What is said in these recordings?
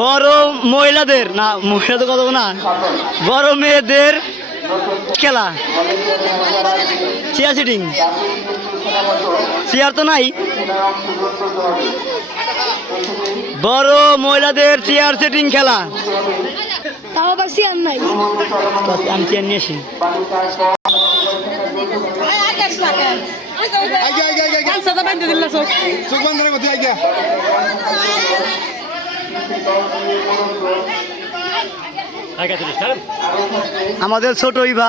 বড় মহিলাদের না মহিলাদের কথা না? বড় মেয়েদের খেলা। চেয়ার সিটিং চেয়ার তো নাই। বড় মহিলাদের চেয়ার সিটিং খেলা। তাও আবার সিয়ার নাই। আমি চেয়ার নিয়ে আসি। আমাদের ছোট ইভা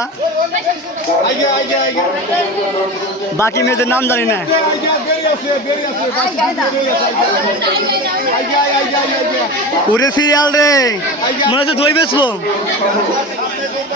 বাকি মেয়েদের নাম জানি না উড়ে সিরিয়াল রে মনে হচ্ছে দই বেচবো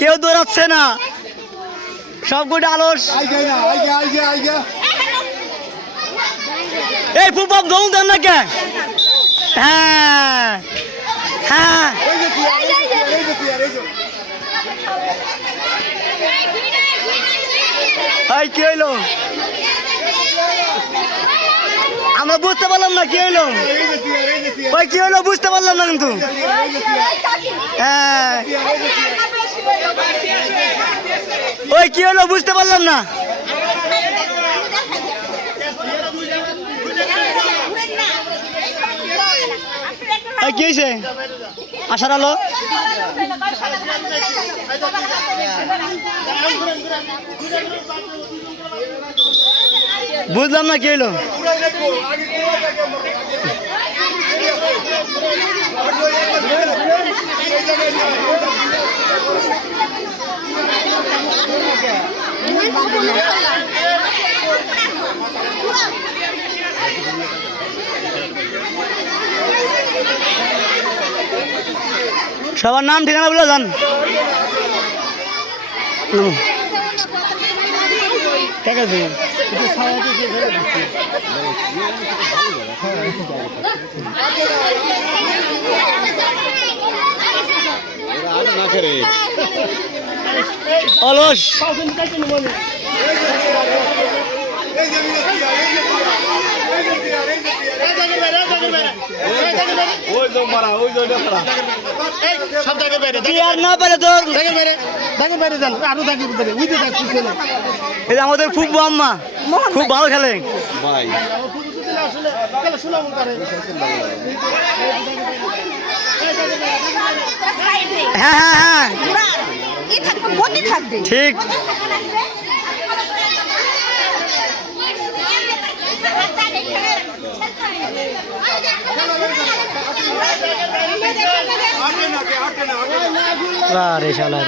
কেউ দৌড়াচ্ছে না। সবকটা আলস। এই ফুপাপ দৌড় দেন না কে? হ্যাঁ। হ্যাঁ। আমরা বুঝতে পারলাম না, কি হইল? ওই, কি হইল বুঝতে পারলাম না কিন্তু। হ্যাঁ। ওই কি হলো? বুঝতে পারলাম না। কি হয়েছে আশার আলো? বুঝলাম না কি হইল? সবার নাম ঠিকানা বলে যান ঠিক আছে না যে আমাদের খুব আম্মা খুব ভালো খেলে। ভাই। আসলে তাহলে শোনা মন করে হ্যাঁ হ্যাঁ। হ্যাঁ থাকবে ঠিক। আটে না। আরে শালা।